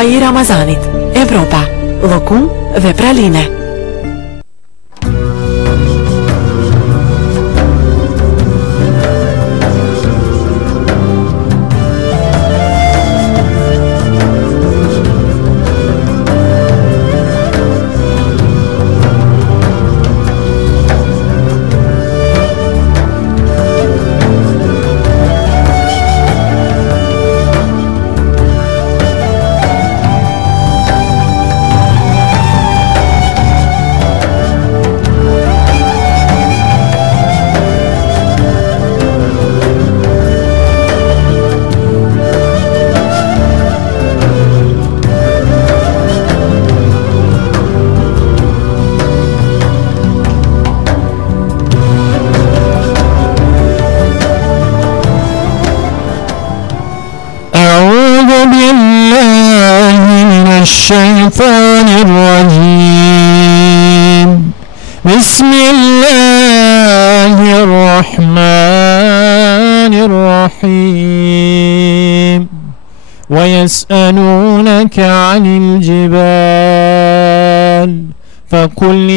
I Ramazanit, Evropa, llokum dhe praline. الشيطان الرجيم بسم الله الرحمن الرحيم ويسألونك عن الجبال فقل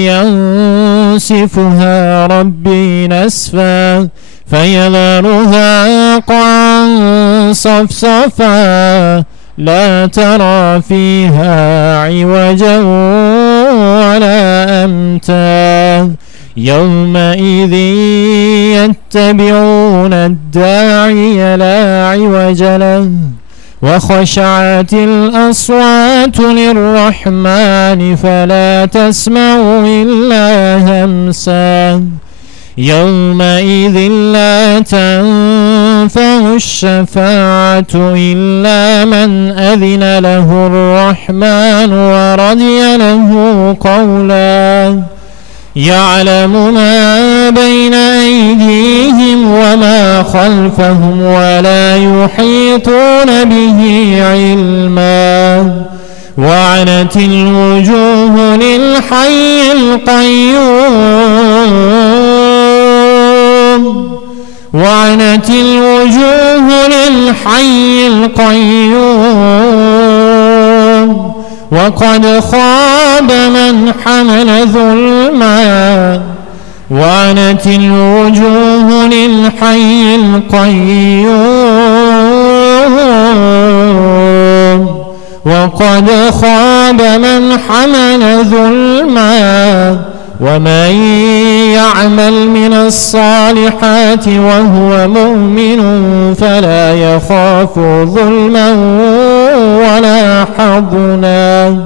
ينسفها ربي نسفا فيذرها قاعا صفصفا لا ترى فيها عوجا ولا أمتا يومئذ يتبعون الداعي لا عوج له وخشعت الأصوات للرحمن فلا تسمع إلا همسا يومئذ لا تنفع الشفاعة إلا من أذن له الرحمن ورضي له قولا يعلم ما بين أيديهم وما خلفهم ولا يحيطون به علما وعنت الوجوه للحي القيوم وعنت الوجوه للحي القيوم وقد خاب من حمل ظلما وعنت الوجوه للحي القيوم وقد خاب من حمل ظلما ومن يعمل من الصالحات وهو مؤمن فلا يخاف ظلما ولا حظنا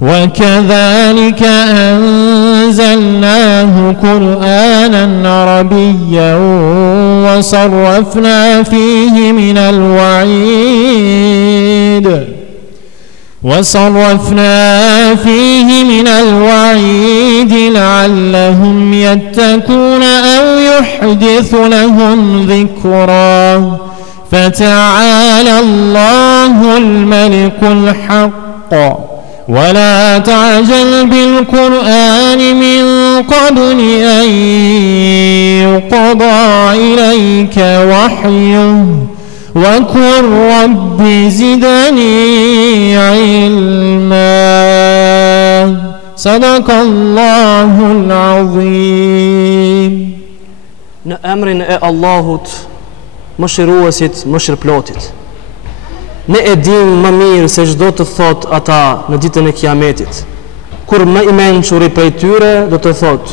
وكذلك أنزلناه قرآنا عربيا وصرفنا فيه من الوعيد لعلهم يتقون أو يحدث لهم ذكرا فتعالى الله الملك الحق ولا تعجل بالقرآن من قبل أن يقضى إليك وحيه وقل رب زدني علما صدق الله العظيم. Në emrin e Allahut, mëshiruesit, mëshirëplotit. Ne e dim më mirë se çdo të thot ata në ditën e Kiametit, kur më i mençuri prej tyre do të thot: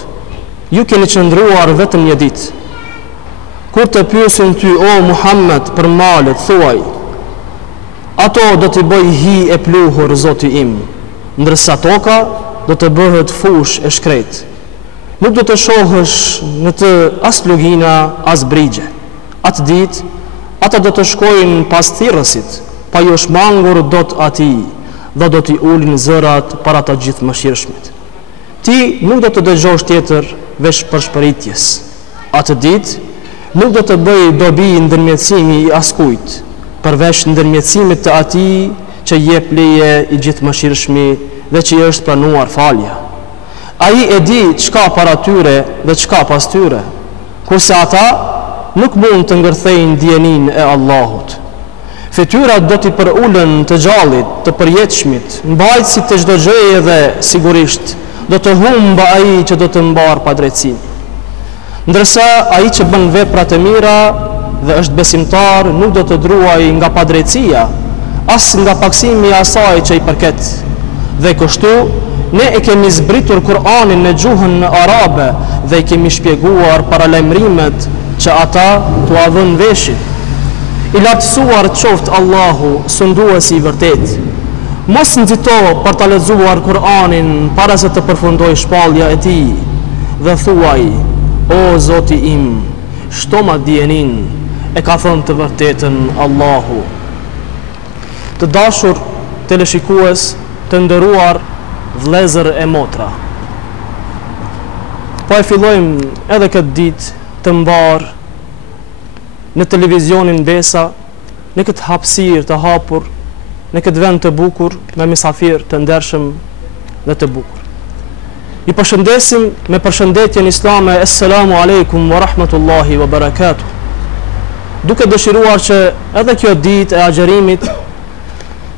ju keni qëndruar vetëm një ditë. Kur të pyesin ty o Muhammed për malet, thuaj: ato do t'i bëj hi e pluhur Zoti im, ndërsa toka do të bëhet fush e shkret. Nuk do të shohësh në të as lugina, as brigje. Atë ditë, ata do të shkojnë pas thirrësit, pa jo shmangur do të ati, dhe do t'i ulin zërat para të gjithë mëshirshmit. Ti nuk do të dëgjosh tjetër veç për shpëritjes. Atë ditë, nuk do të bëj dobi ndërmjetësimi i askujt, përveç ndërmjetësimit të atij që jep leje i gjithë mëshirshmi dhe që është pranuar falja. Ai e di çka para tyre dhe çka pas tyre, kurse ata nuk mund të ngërthejnë dijenin e Allahut. Fytyrat do t'i përullën të gjallit, të përjetshmit, mbajtësit të çdo gjëje dhe sigurisht do të humba ai që do të mbar pa drejtësi. Ndërsa ai që bën vepra të mira dhe është besimtar nuk do të druaj nga padrejtësia, as nga paksimi i asaj që i përket. Dhe kështu ne e kemi zbritur Kur'anin në gjuhën arabe dhe i kemi shpjeguar paralajmërimet që ata t'u adhën veshin. I lartësuar qoftë Allahu, sunduesi i vërtet. Mos nxito për ta lexuar Kur'anin para se të përfundoj shpallja e tij dhe thuaj: O Zoti im, shto ma dijenin, e ka thënë të vërtetën Allahu. Të dashur teleshikues, të nderuar vëllezër e motra, po e fillojmë edhe këtë ditë të mbar në televizionin Besa, në këtë hapësirë të hapur, në këtë vend të bukur, me mysafir të ndershëm dhe të bukur. I përshëndesim me përshëndetjen islame: Assalamu alaikum wa rahmatullahi wa barakatuh. Duke dëshiruar që edhe kjo ditë e agjerimit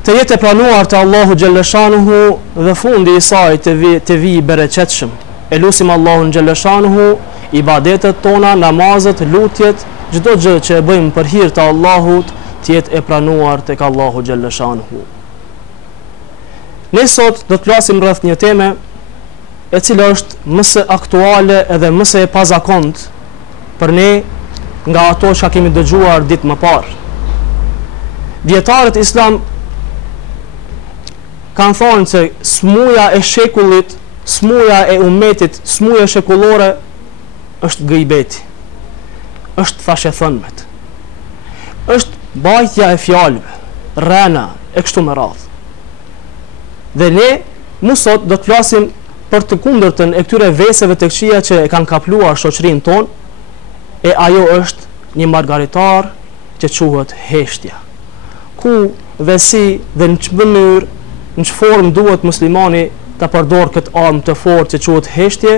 të jetë e planuar të Allahu Gjellëshanuhu dhe fundi i saj të vi i bereqetshëm. E lusim Allahun Gjellëshanuhu, ibadetet tona, namazet, lutjet, çdo gjë që e bëjmë për hir të Allahut të jetë e pranuar tek Allahu Gjellëshanuhu. Ne sot do të flasim rreth një teme e cila është më së aktuale edhe më së e pazakont për ne nga ato që kemi dëgjuar ditë më parë. Dietarët islam kanë thonë se smuja e shekullit, smuja e umetit, smuja shekullore është gëjbeti, është thashethënmet, është bajtja e fjalëve, rrena e kështu me radhë. Dhe ne më sot do të flasim për të kundërtën e këtyre veseve të këqija që e kanë kapluar shoqërinë tonë, e ajo është një margaritar që quhet heshtja. Ku dhe si dhe në çfarë mënyrë, në çfarë formë duhet muslimani ta përdor këtë armë të fortë që quhet heshtje?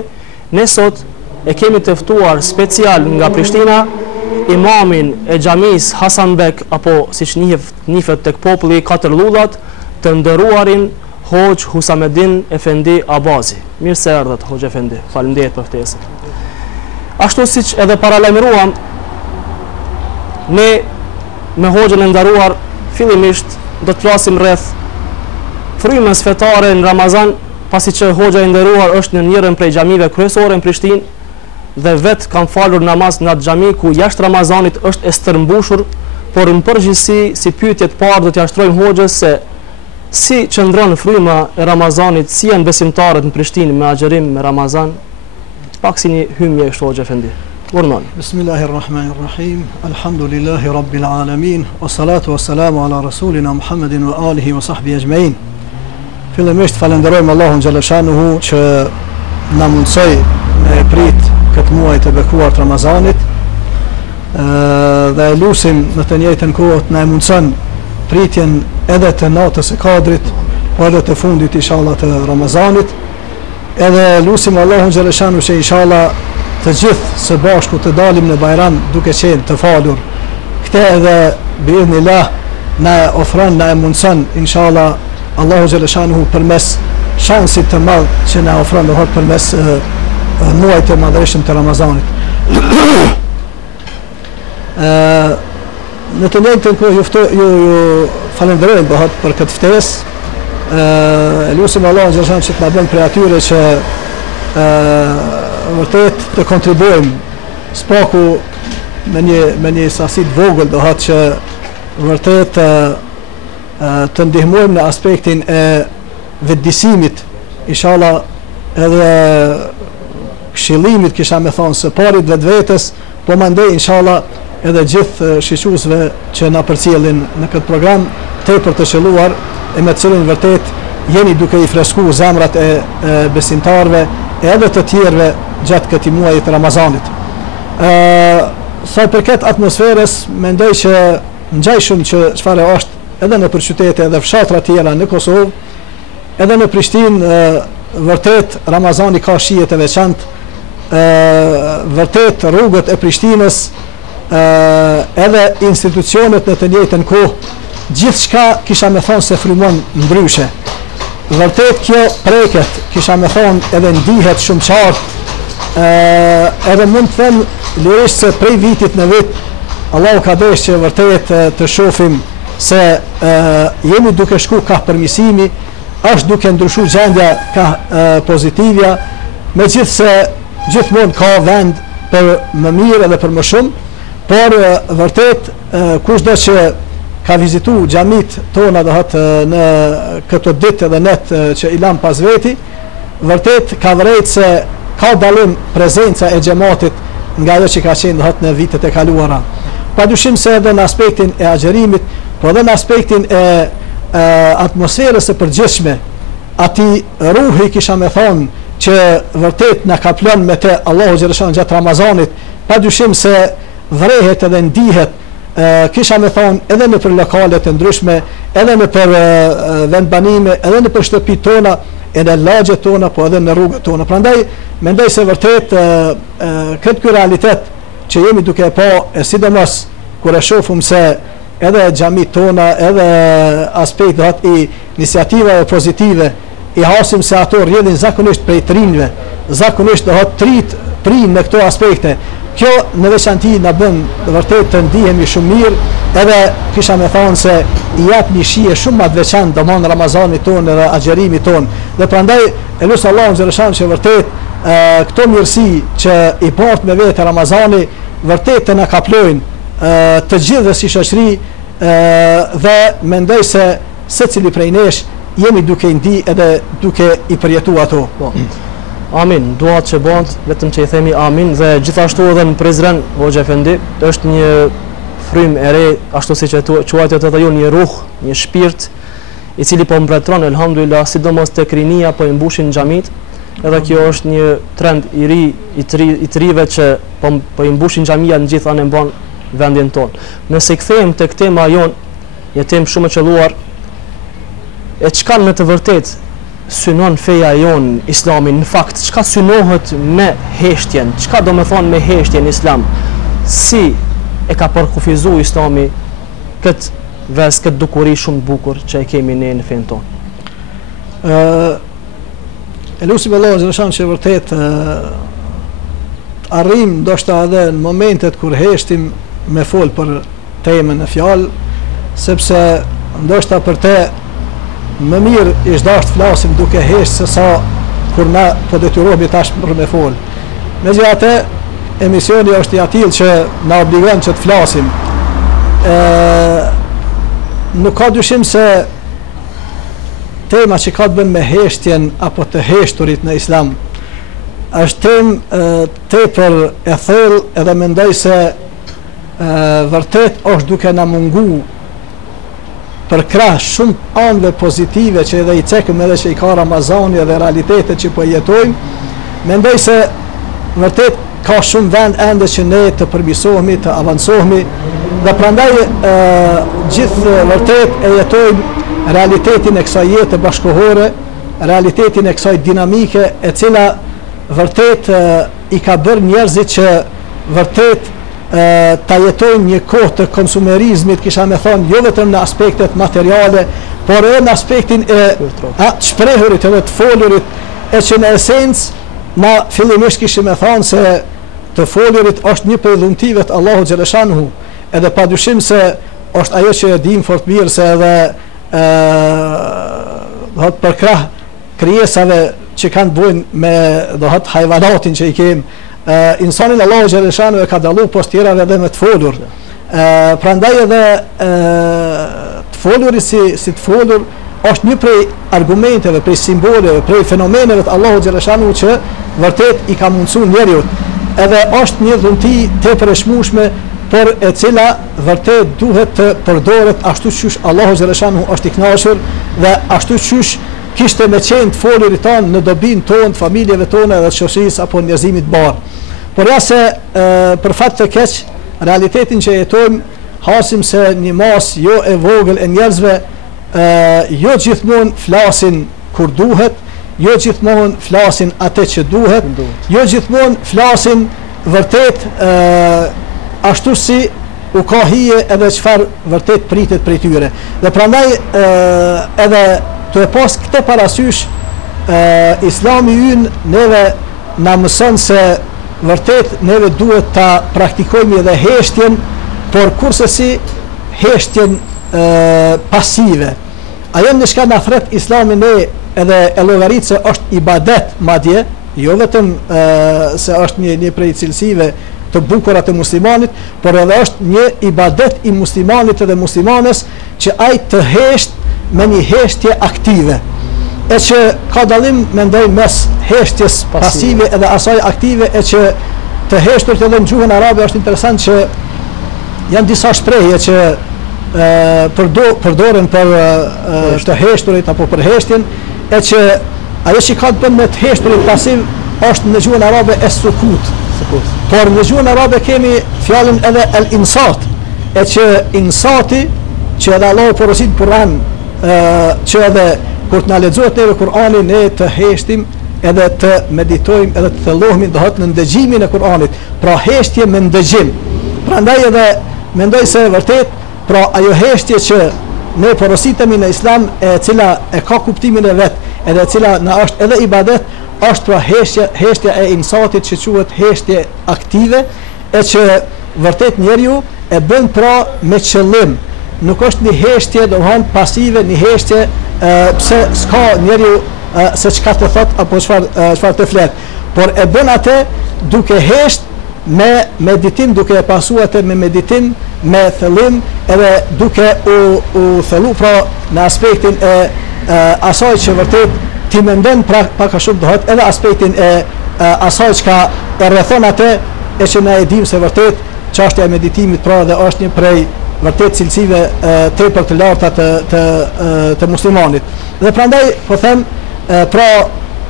Ne sot e kemi të ftuar special nga Prishtina imamin e xhamis Hasanbek, apo siç njihet tek populli Katër Llullat, të nderuarin Hoxh Husamedin Efendi Abazi. Mirë se erdhët, Hoxh Efendi. Faleminderit për ftesën. Ashtu siç edhe paralajmëruam, ne me Hoxhën e nderuar fillimisht do të flasim rreth frymës fetare në Ramazan, pasi që Hoxha e nderuar është në njërin prej xhamive kryesore në Prishtinë dhe vetë kanë falur namaz në atë xhami ku jashtë Ramazanit është e stërmbushur, por në përgjithësi si pyetje të parë do t'ia shtrojmë Hoxhës se si qëndron fryma e Ramazanit, si janë besimtarët në Prishtinë me agjerim me Ramazan? Pak si një hymje kështu, Hoxha Efendi. Urdhëroni. Bismillahirrahmanirrahim. Alhamdulillahi rabbil alamin. Wassalatu wassalamu ala rasulina Muhammedin wa alihi wa sahbihi ajma'in. Fillimisht falenderojmë Allahun xhaleshanuhu që na mundsoi me prit këtë muaj të bekuar të Ramazanit. Dhe e lusim në të njëjtën kohë të na mundson pritjen edhe të natës së Kadrit, po edhe të fundit inshallah të Ramazanit. Edhe lusim Allahun xhaleshanu që inshallah të gjithë së bashku të dalim në Bajram duke qenë të falur. Këtë edhe biidhnillah na ofron, na mundson inshallah Allahu xhaleshanu përmes shansit të madh që na ofron dhe përmes muajit të madhëshëm të Ramazanit. Në të njëjtën kohë ju falenderojmë bëhat për këtë ftesë. Lusim Allahun xhaleshanu që të na bën prej atyre që vërtet të kontribuojmë spaku me një sasi të vogël, do thotë që vërtet të ndihmojmë në aspektin e vetëdijsimit, inshallah edhe këshillimit, kisha me thonë, së parit vetvetes, po mandej inshallah edhe gjithë shiqusve që na përcjellin në këtë program tepër të qelluar, e me të cilin vërtet jeni duke i fresku zemrat e besimtarve edhe të tjerëve gjatë këtij muaji të Ramazanit. Sa i përket atmosferës, mendoj që ngjajshëm që çfarë është edhe në qytete edhe fshatra të tjera në Kosovë, edhe në Prishtinë, vërtet Ramazani ka shije të veçantë. Vërtet rrugët e Prishtinës edhe institucionet në të njëjtën kohë gjithçka kisha me thonë se frymon ndryshe. Vërtet kjo preket, kisha me thonë edhe ndihet shumë qartë, edhe mund të them lirisht se prej vitit në vit Allahu ka deshur që vërtet të shohim se jemi duke shku ka përmisimi, është duke ndryshu gjendja ka pozitivja, megjithse gjithmonë ka vend për më mirë edhe për më shumë, por vërtet kushdo që ka vizitu xhamit tona në këtë ditë edhe net që i lam pas veti, vërtet ka vërejt se ka dalim prezenca e xhamatit nga ajo që ka qenë në vitet e kaluara. Padyshim se edhe në aspektin e agjerimit, por edhe në aspektin e atmosferës së përgjithshme, ati ruhi kisha me thonë që vërtet na ka plën me te Allahu xhaleshan gjatë Ramazanit, padyshim se vrehet edhe ndihet, kisha me thonë edhe në për lokale të ndryshme, edhe në për vendbanime, edhe në për shtëpit tona, edhe në lagjet tona, po edhe në rrugët tona. Prandaj mendoj se vërtet këtë ky realitet që jemi duke pa, sidomos kur e shohim se edhe xhamit tona, edhe aspektet i iniciativave pozitive, i hasim se ato rrjedhin zakonisht prej trinjve, zakonisht trin në këto aspekte. Kjo në veçanti na bën vërtet të ndihemi shumë mirë, edhe kisha me thonë se i jap një shije shumë më të veçantë domon Ramazanit tonë edhe agjerimit tonë. Dhe prandaj e lut Allahun xhaleshan që vërtet këto mirësi që i bart me vetë Ramazani vërtet të na kaplojnë të gjithëve si shoqëri, dhe mendoj se secili prej nesh jemi duke ndi edhe duke i përjetu ato. Amin, duat që bënd, vetëm që i themi amin, dhe gjithashtu edhe në Prizren, Hoxha Efendi, është një frym e re, ashtu si që quajtët edhe ju, një ruh, një shpirt, i cili po mbretron, elhamdulillah, sidomos tek rinia po i mbushin xhamit, edhe kjo është një trend i ri, i trive që po i mbushin xhamia në gjithë anë mban vendin tonë. Nëse kthehemi tek tema jon, një temë shumë e qelluar, e çka në të vërtetë synon feja jon islamin, në fakt çka synohet me heshtjen, çka do me thonë me heshtjen islam, si e ka përkufizu islami këtë dukuri shumë bukur që e kemi ne në fenë tonë. E lusim Allahun xhaleshan që vërtet arrim ndoshta edhe në momentet kur heshtim me fol për temën e fjalë, sepse ndoshta për te më mirë ish dashur të flasim duke hesht se sa kur na po detyrohemi tash për me fol. Megjithatë, emisioni është i atill që na obligon që të flasim. Nuk ka dyshim se tema që ka të bën me heshtjen apo të heshturit në islam është temë tepër e thellë, edhe mendoj se vërtet është duke na mungu për krah shumë anëve pozitive që edhe i cekëm edhe që i ka Ramazani edhe realitetet që po jetojmë. Mendoj se vërtet ka shumë vend ende që ne të përmirësohemi, të avancohemi, dhe prandaj gjithë vërtet e jetojmë realitetin e kësaj jete bashkohore, realitetin e kësaj dinamike e cila vërtet i ka bërë njerëzit që vërtet ta jetojnë një kohë të konsumerizmit, kisha me thonë, jo vetëm në aspektet materiale, por edhe në aspektin e shprehurit edhe të folurit, e që në esencë na fillimisht kishim me thonë se të folurit është një prej dhuntive të Allahu xhaleshanhu, edhe padyshim se është ajo që e dim fort mirë se edhe për krah krijesave që kanë bujnë me hajvanatin që i kemë, insanin Allahu xhaleshanu e ka dallu post tjerave edhe me të folur. Prandaj edhe të foluri si të folur është një prej argumenteve, prej simboleve, prej fenomeneve të Allahu xhaleshanu që vërtet i ka mundsuar njeriu. Edhe është një dhunti tepër e shmueshme, por e cila vërtet duhet të përdoret ashtu siç Allahu xhaleshanu është i kënaqur dhe ashtu siç kishte me qenë të folurit tonë në dobin tonë, të familjeve tona dhe të shoqërisë apo njerëzimit barë. Por ja se për fat të keq, realitetin që jetojmë, hasim se një masë jo e vogël e njerëzve jo gjithmonë flasin kur duhet, jo gjithmonë flasin atë që duhet, jo gjithmonë flasin vërtet ashtu si u ka hije edhe çfarë vërtet pritet prej tyre. Dhe prandaj edhe të e pas këtë parasysh, Islami ynë neve na mëson se vërtet neve duhet ta praktikojmë edhe heshtjen, por kurse si heshtjen pasive. Ajo në shka na thret Islami ne edhe e llogarit se është ibadet madje, jo vetëm se është një prej cilësive të bukura të muslimanit, por edhe është një ibadet i muslimanit edhe muslimanes që ai të hesht me një heshtje aktive. E që ka dallim mendoj mes heshtjes pasive edhe asaj aktive, e që të heshtur edhe në gjuhën arabe është interesant që janë disa shprehje që përdoren për të heshturit apo për heshtjen, e që ajo që ka të bën me të heshturit pasiv është në gjuhën arabe es-sukut. Por në gjuhën arabe kemi fjalën edhe el-insat, e që insati që edhe Allah porosit Kur'an, që edhe kur të na lexohet neve Kur'ani ne të heshtim edhe të meditojmë edhe të thellohemi në ndëgjimin e Kur'anit, pra heshtje me ndëgjim. Prandaj edhe mendoj se vërtet, pra ajo heshtje që ne porositemi në Islam, e cila e ka kuptimin e vet, edhe e cila na është edhe ibadet, është pra heshtja e insatit që quhet heshtje aktive, e që vërtet njeriu e bën pra me qëllim. Nuk është një heshtje domthon pasive, një heshtje pse s'ka njeriu se çka të thot apo çfarë të flet, por e bën atë duke hesht me meditim, duke e pasuar atë me meditim, me thellim, edhe duke u thellu pra në aspektin e asaj që vërtet ti mendon pak a shumë dohet, edhe aspektin e asaj që e rrethon atë, e që na e dim se vërtet çështja e meditimit pra dhe është një prej vërtet cilësive tepër të larta të muslimanit. Dhe prandaj po them, pra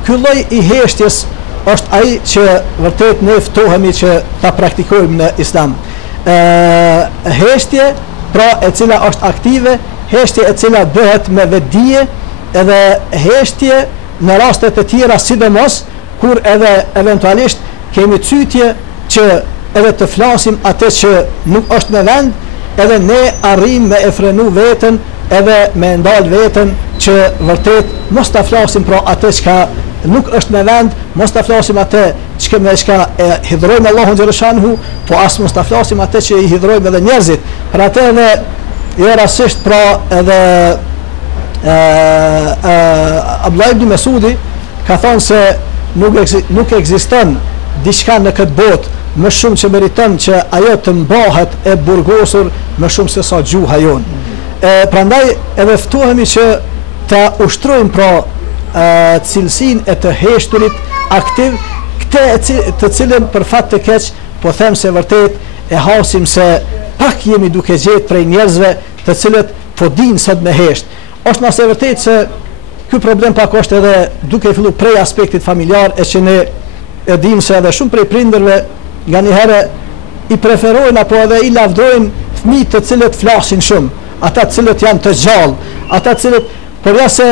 ky lloj i heshtjes është ai që vërtet ne ftohemi që ta praktikojmë në Islam. Heshtje pra e cila është aktive, heshtje e cila bëhet me vetdije, edhe heshtje në raste të tjera, sidomos kur edhe eventualisht kemi çytje që edhe të flasim atë që nuk është në vend, edhe ne arrim me e frenu veten, edhe me ndal veten që vërtet mos ta flasim pra atë që nuk është në vend, mos ta flasim atë që me çka e hidhrojmë Allahun xhaleshanhu, po as mos ta flasim atë që i hidhrojmë edhe njerëzit. Për atë edhe jo rastisht pra edhe Abdullah ibn Mesudi ka thënë se nuk ekziston diçka në këtë botë më shumë që meriton që ajo të mbahet e burgosur më shumë se sa gjuha jonë. Prandaj edhe ftohemi që ta ushtrojmë pra cilësinë e të heshturit aktiv, këtë të cilën për fat të keq po them se vërtet e hasim se pak jemi duke gjetë prej njerëzve të cilët po dinë sot me hesht. Është nëse vërtet se ky problem pak është edhe duke fillu prej aspektit familjar, e që ne e dimë se edhe shumë prej prindërve nga një herë i preferojnë apo edhe i lavdrojnë fëmijët të cilët flasin shumë, ata të cilët janë të gjallë, ata të cilët, por ja se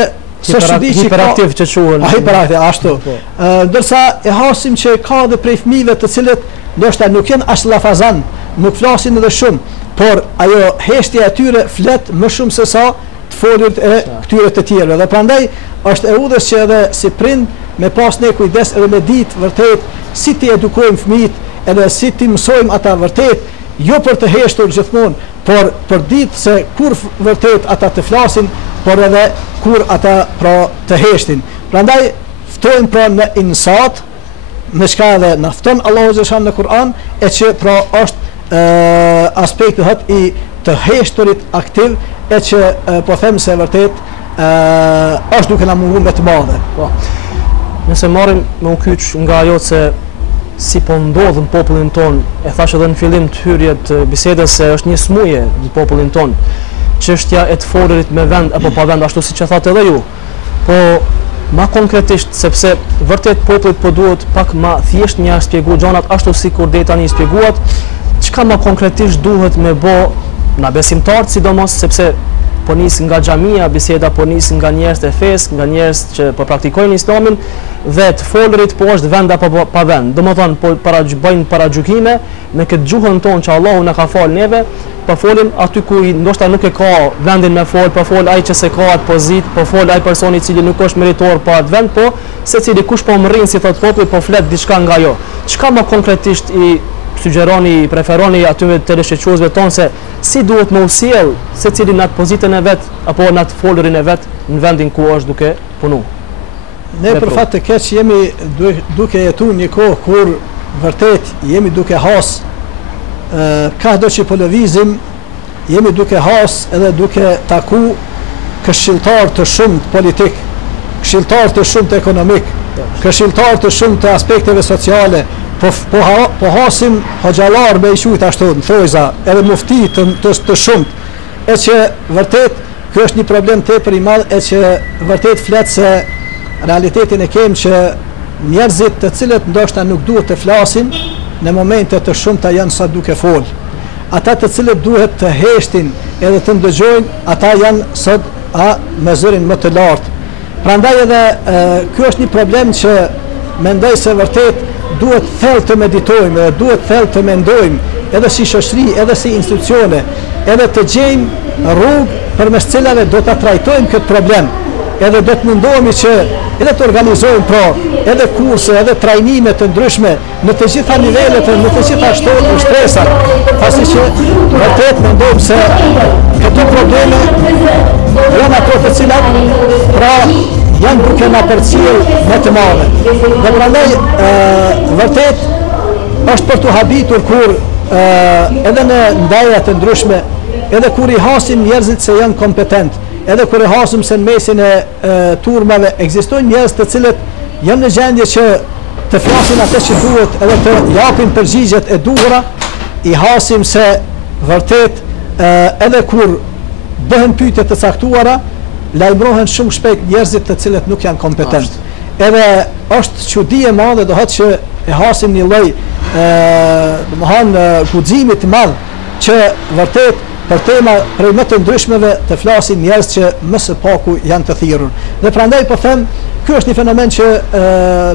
hiperaktiv që quhen. Hiperaktiv, ashtu. Ndërsa e hasim që ka edhe prej fëmijëve të cilët ndoshta nuk janë as llafazan, nuk flasin edhe shumë, por ajo heshtja e tyre flet më shumë se sa të folurt e këtyre të tjerëve. Dhe prandaj është e udhës që edhe si prind me pas ne kujdes edhe me ditë vërtet si ti edukojmë fëmijët, edhe si ti mësojmë ata vërtet, jo për të heshtur gjithmonë, por për ditë se kur vërtet ata të flasin, por edhe kur ata pra të heshtin. Prandaj ftojmë pra në insat, në çka edhe na fton Allahu xhaleshan në Kur'an, e që pra është aspekti i të heshturit aktiv, e që po them se vërtet është duke na munguar me të madhe. Po. Nëse marrim me u kyç nga ajo se si po ndodh në popullin ton, e thash edhe në fillim të hyrjes të bisedës se është një smuje në popullin ton, çështja e të folurit me vend apo pa vend, ashtu siç e thatë edhe ju. Po ma konkretisht, sepse vërtet popullit po duhet pak ma thjesht një shpjegu gjanat ashtu si kur deri tani shpjeguat, çka ma konkretisht duhet me bë na besimtarët, sidomos sepse po nis nga xhamia, biseda po nis nga njerëz të fesë, nga njerëz që po praktikojnë Islamin dhe të folërit po është vend apo pa vend. Domethënë po bëjnë paragjykime me këtë gjuhën tonë që Allahu na ka fal neve, po folin aty ku ndoshta nuk e ka vendin me fol, po fol ai që se ka atë pozitë, po fol ai personi i cili nuk është meritor po atë vend, po secili kush po mrrin si thot populli po flet diçka nga ajo. Çka më konkretisht i sugjeroni, preferoni atyre teleshoqëruesve tonë se si duhet më usjell secili në atë pozitën e vet apo në atë folurin e vet në vendin ku është duke punu. Ne për fat të keq jemi duke jetuar një kohë kur vërtet jemi duke has ka do që po lëvizim, jemi duke has edhe duke taku këshilltar të shumt politik, këshilltar të shumt ekonomik, këshilltar të shumt të aspekteve sociale. Po hasim hoxhallar me i quajt ashtu në thojza, edhe mufti të shumt, e që vërtet ky është një problem tepër i madh, e që vërtet flet se realitetin e kemi që njerëzit të cilët ndoshta nuk duhet të flasin në momente të shumta janë sa duke fol. Ata të cilët duhet të heshtin edhe të ndëgjojnë, ata janë sot me zërin më të lartë. Prandaj edhe ky është një problem që mendoj se vërtet duhet thellë të meditojmë, edhe duhet thellë të mendojmë, edhe si shoqëri, edhe si institucione, edhe të gjejmë rrugë përmes cilave do ta trajtojmë këtë problem. Edhe do të mundohemi që edhe të organizojmë edhe kurse, edhe trajnime të ndryshme në të gjitha nivelet, në të gjitha shtresat, pasi që vërtet mendojmë se këto probleme janë ato të cilat janë duke na përcjell më të madhe. Dhe prandaj vërtet është për të habitur kur edhe në ndaja të ndryshme, edhe kur i hasim njerëzit se janë kompetent, edhe kur i hasim se në mesin e turmave ekzistojnë njerëz të cilët janë në gjendje që të flasin atë që duhet edhe të japin përgjigjet e duhura, i hasim se vërtet edhe kur bëhen pyetje të caktuara, lajmërohen shumë shpejt njerëzit të cilët nuk janë kompetent. Edhe është çudi e madhe dohet që e hasim një lloj guximi të madh që vërtet për tema prej më të ndryshmeve të flasin njerëz që më së paku janë të thirrur. Dhe prandaj po them, ky është një fenomen që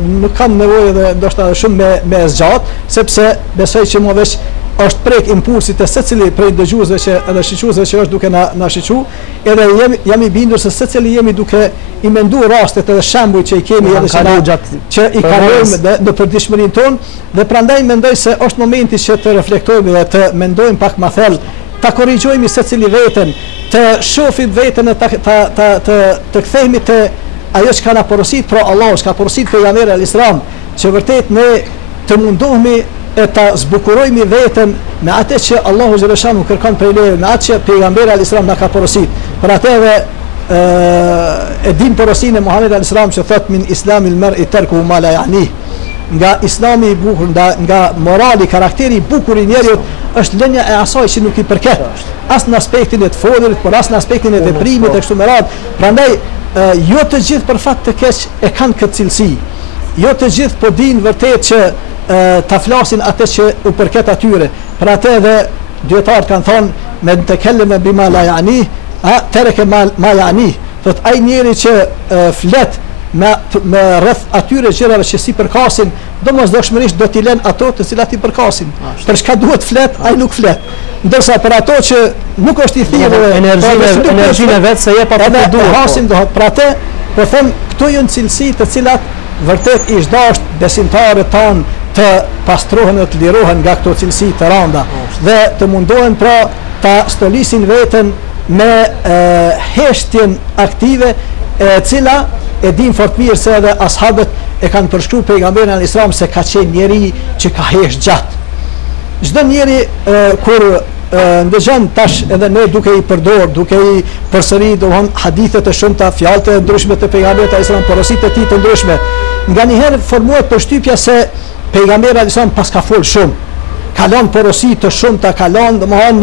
nuk kam nevojë dhe ndoshta shumë me zgjat, sepse besoj që më veç është prek impulsit e secili prej dëgjuesve që edhe shiquesve që është duke na shiqu, edhe jam i bindur se secili jemi duke i menduar rastet edhe shembujt që i kemi edhe që i kalojmë në përditshmërinë tonë, dhe prandaj mendoj se është momenti që të reflektojmë dhe të mendojmë pak më thellë, ta korrigjojmë secili veten, të shohim veten e të kthehemi te ajo që ka na porosit pro Allahu, që ka porosit pejgamberi al-Islam, që vërtet ne të mundohemi e ta zbukurojmë veten me atë që Allahu xhaleshanu kërkon prej neve, me atë që pejgamberi al-Islam na ka porosit. Për atë edhe e din porosinë e Muhamedit al-Islam që thot min islamil mar'i tarku ma la ya'ni. Nga islami i bukur, nga morali, karakteri i bukur i njerit është lënia e asaj që nuk i përket, as në aspektin e të folurit, por as në aspektin e veprimit e kështu me radhë. Prandaj jo të gjithë për fat të keq e kanë këtë cilësi. Jo të gjithë po dinë vërtet që ta flasin atë që u përket atyre. Për atë edhe dietarët kanë thonë me të kellem bima la yani, tereke ma yani. Thot ai njeri që flet me rreth atyre gjërave që si përkasin, domosdoshmërisht do t'i lën ato të cilat i përkasin. Për çka duhet flet, ai nuk flet. Ndërsa për ato që nuk është i thirrur energjinë e vet se jep ato që duhet. Hasim dohet. Për atë po them këto janë cilësi të cilat vërtet i zhdasht besimtarët tanë të pastrohen dhe të lirohen nga këto cilësi të randa dhe të mundohen pra ta stolisin veten me heshtjen aktive e cila e din fort mirë se edhe ashabët e kanë përshkruar pejgamberin al-Islam se ka qenë njeri që ka hesht gjatë. Çdo njeri kur ndëgjon tash edhe ne duke i përdor, duke i përsëri domthon hadithe të shumta, fjalë të ndryshme të pejgamberit al-Islam, porositë e tij të ndryshme, nganjëherë formohet përshtypja se pejgamberi al-Islam pas ka fol shumë, ka lënë porosi të shumta, ka lënë domthon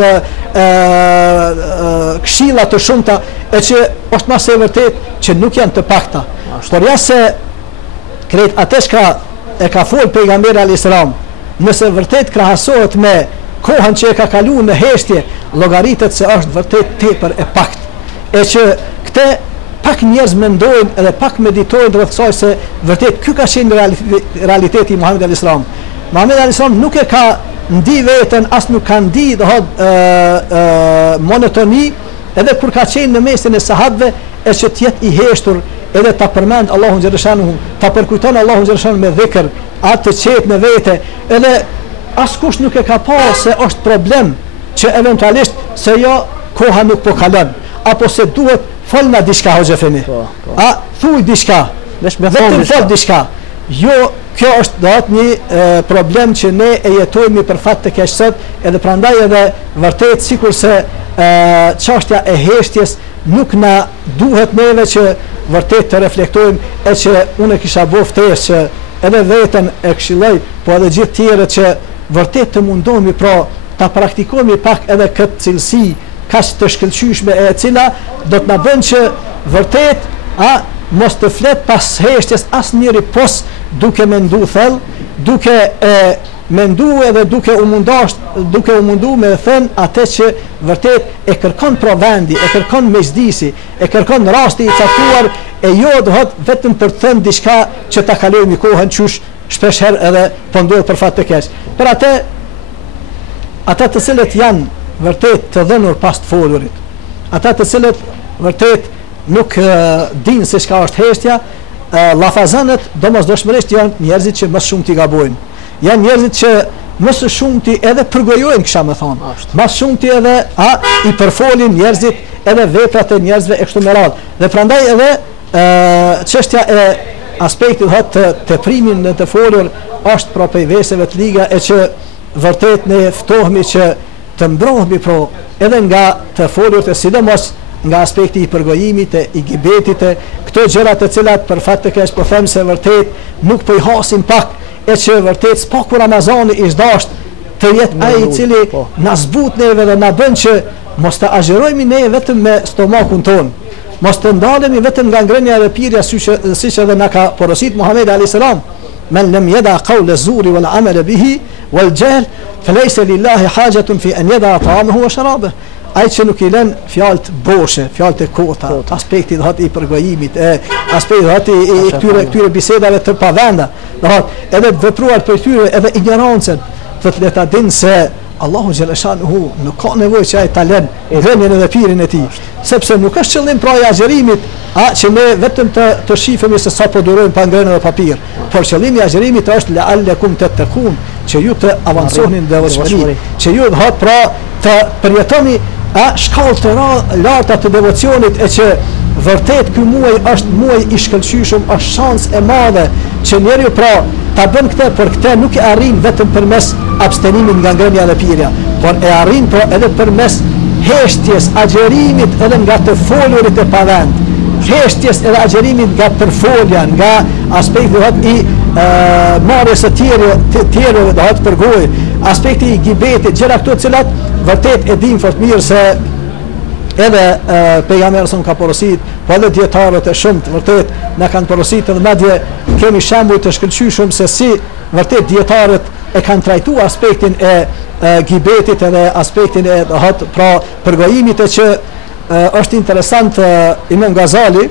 këshilla të shumta, e që është më së vërtet që nuk janë të pakta. Por ja se krejt atë që e ka fol pejgamberi al-Islam, nëse vërtet krahasohet me kohën që e ka kaluar në heshtje, llogaritet se është vërtet tepër e pakt. e që këte pak njerëz mendojnë edhe pak meditojnë rreth kësaj se vërtet ky ka qenë realiteti i Muhamedit alayhis salam. Muhamedi alayhis salam nuk e ka ndi veten, as nuk ka ndi monotoni, edhe kur ka qenë në mesin e sahabëve, e që tjetë i heshtur, edhe ta përmend Allahun xhaleshanuhu, ta përkujton Allahun xhaleshanuhu me dhikr, atë të qetë në vete, edhe askush nuk e ka pa se është problem që eventualisht se jo koha nuk po kalon, apo se duhet folna diçka hoxhefeni. A thuj diçka, vetëm fol diçka. Jo, kjo është do të një problem që ne e jetojmë për fat të keq sot, edhe prandaj edhe vërtet sikurse çështja e heshtjes nuk na duhet neve që vërtet të reflektojmë, e që unë kisha bëu ftesë që edhe veten e këshilloj, po edhe gjithë tjerët që vërtet të mundohemi pra ta praktikojmë pak edhe këtë cilësi kaq të shkëlqyeshme e cila do të na bën që vërtet mos të flet pas heshtjes asnjëri pos duke mendu thell, duke mendu edhe duke u mundu me thënë atë që vërtet e kërkon provendi, e kërkon mesdisi, e kërkon rasti i caktuar, e jo dohet vetëm për të thënë diçka që ta kalojmë kohën qysh shpesh herë edhe po ndodh për fat të keq. Për ata të cilët janë vërtet të dhënur pas të folurit, ata të cilët vërtet nuk dinë se çka është heshtja, llafazanët domosdoshmërisht janë njerëzit që më shumë t'i gabojnë. Janë njerëzit që më së shumti edhe përgojojnë, kisha më thonë. Më shumti edhe i përfolin njerëzit edhe veprat e njerëzve e kështu me radhë. Dhe prandaj edhe çështja e aspektit të teprimin në të folur është pra prej veseve të liga, e që vërtet ne ftohemi që të mbrohemi pro edhe nga të folurt, e sidomos nga aspekti i përgojimit, i gibetit, këto gjërat të cilat për fat të keq po them se vërtet nuk po i hasim pak, e që vërtet spaku Ramazani i dasht të jetë ai i cili na zbut neve dhe na bën që mos të agjerojmë ne vetëm me stomakun ton, mos të ndalemi vetëm nga ngrënia dhe pirja, siç edhe na ka porosit Muhamedi alayhis salam, men lam yada qawl az-zuri wal amal bihi wal jahl falaysa lillahi hajatun fi an yada ta'amahu wa sharabahu. Ai që nuk i lën fjalët boshe, fjalët e kota, aspekti i përgojimit, aspekti i këtyre bisedave të pavenda, edhe vepruar për tyre edhe ignorancën, të le ta dinë se Allahu xhaleshanuhu nuk ka nevojë që ai ta lën rënien edhe pirin e tij, sepse nuk është qëllim pra i agjerimit që ne vetëm të shifemi se sa po durojmë pa ngrënë dhe papir, por qëllimi i agjerimit është la'allakum tattaqun, që ju të avanconi në devotshmëri, që ju pra të përjetoni shkallë të larta të devocionit, e që vërtet ky muaj është muaj i shkëlqyshëm, është shans e madhe që njeriu pra ta bën këtë, por këtë nuk e arrin vetëm përmes abstenimit nga ngrënia dhe pirja, por e arrin pra edhe përmes heshtjes, agjerimit edhe nga të folurit e pavend, heshtjes edhe agjerimit nga përfolja, nga aspekti i marrjes së tjerë dhe përgojë, aspekti i gibetit, gjëra këto të cilat vërtet e dim fort mirë se edhe pejgamberi ka porosit, po edhe dietarët e shumt vërtet na kanë porosit, edhe madje kemi shembuj të shkëlqyeshëm se si vërtet dietarët e kanë trajtuar aspektin e gibetit edhe aspektin e pra përgojimit, e që është interesant. Imam Gazali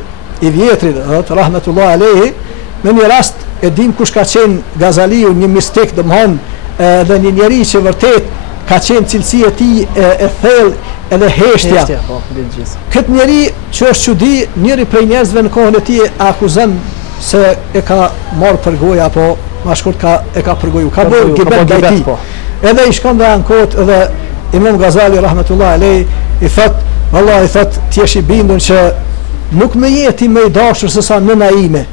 i vjetrit rahmetullah alayhi, në një rast e dim kush ka qenë Gazaliu, një mistik domthon dhe një njeri që vërtet ka qenë cilësi e tij e thellë edhe heshtja. Këtë njeri që është çudi, njëri prej njerëzve në kohën e tij akuzon se e ka marrë përgojë, apo më shkurt e ka përgoju, ka bërë gibet nga i tij. Edhe i shkon dhe ankot, edhe Imam Gazali rahmetullah alayhi i thot, vallahi thot, ti je i bindur që nuk më jeti më i dashur se sa nëna ime.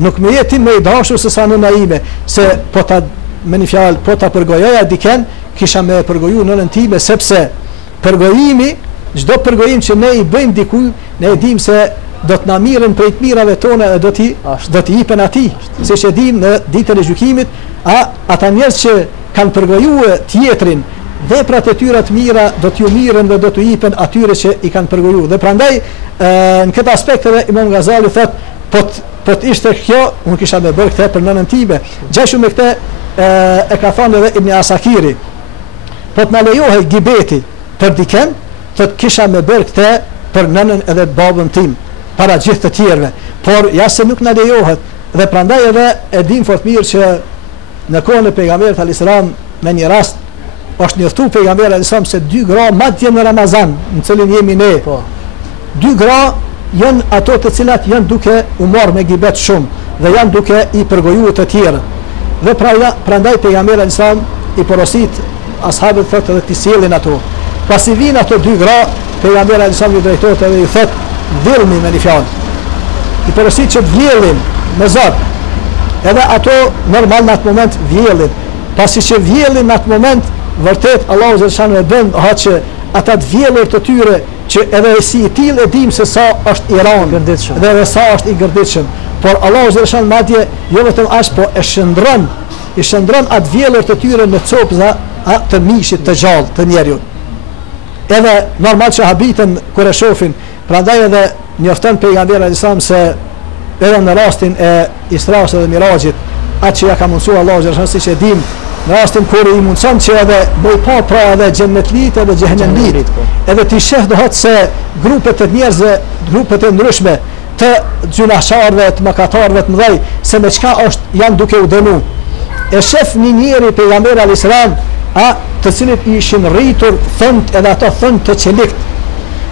Nuk më jeti më i dashur se sa nëna ime, se po ta me një fjalë, po ta përgojoja diken, kisha me përgoju nënën time, sepse përgojimi, çdo përgojim që ne i bëjmë dikuj, ne e dim se do të na mirën prej të mirave tona dhe do t'i jipen atij. Siç e dim në ditën e gjykimit, ata njerëz që kanë përgojuar tjetrin, veprat e tyre të mira do t'ju mirën dhe do t'u jipen atyre që i kanë përgojuar. Dhe prandaj në këtë aspekt edhe Imam Gazali thot, po të ishte kjo, unë kisha me bërë këtë për nënën time. Gjashu me këtë e ka thonë edhe Ibn Asakiri, po të na lejohej gibeti për diken, thot kisha me bërë këtë për nënën edhe babën tim para gjithë të tjerëve, por ja se nuk na lejohet. Dhe prandaj edhe e dim fort mirë që në kohën e pejgamberit alayhis salam me një rast është njoftu pejgamberi alayhis salam se 2 gra madje në Ramazan, në cilin jemi ne, 2 gra janë ato të cilat janë duke u marrë me gibet shumë dhe janë duke i përgojuar të tjerë. Dhe prandaj pejgamberi alayhis salam i porosit ashabët thotë edhe të sjellin ato. Pasi vinë ato 2 gra, pejgamberi alayhis salam i drejtohet edhe i thotë villni me një fjalë. I porosit që të vjellin me Zot. Edhe ato normal në atë moment vjellin. Pasi që vjellin në atë moment, vërtet Allahu xhaleshanu e bën që ata të vjellur të tyre që edhe si i tillë e dim se sa është i ranë dhe edhe sa është i gërditshëm. Por Allahu xhaleshanu madje jo vetëm as po e shndron atë vjellur të tyre në copza të mishit të gjallë të njeriut. Edhe normal që habiten kur e shohin, prandaj edhe njofton pejgamberi alayhis salam se edhe në rastin e Isra's dhe Mirajit, atë që ja ka mundsuar Allahu xhaleshanu siç e dim, në rastin kur i mundson që edhe bëj pa pra edhe xhenetlit edhe xhehenemit, edhe ti sheh dohet se grupe të njerëzve, grupe të ndryshme të gjunaqarëve, të mëkatarëve të mëdhej, se me çka janë duke u dënu. E shef një njeri pejgamberi alayhis salam, të cilët i ishin rritur thënt edhe ato thënt të qelikt,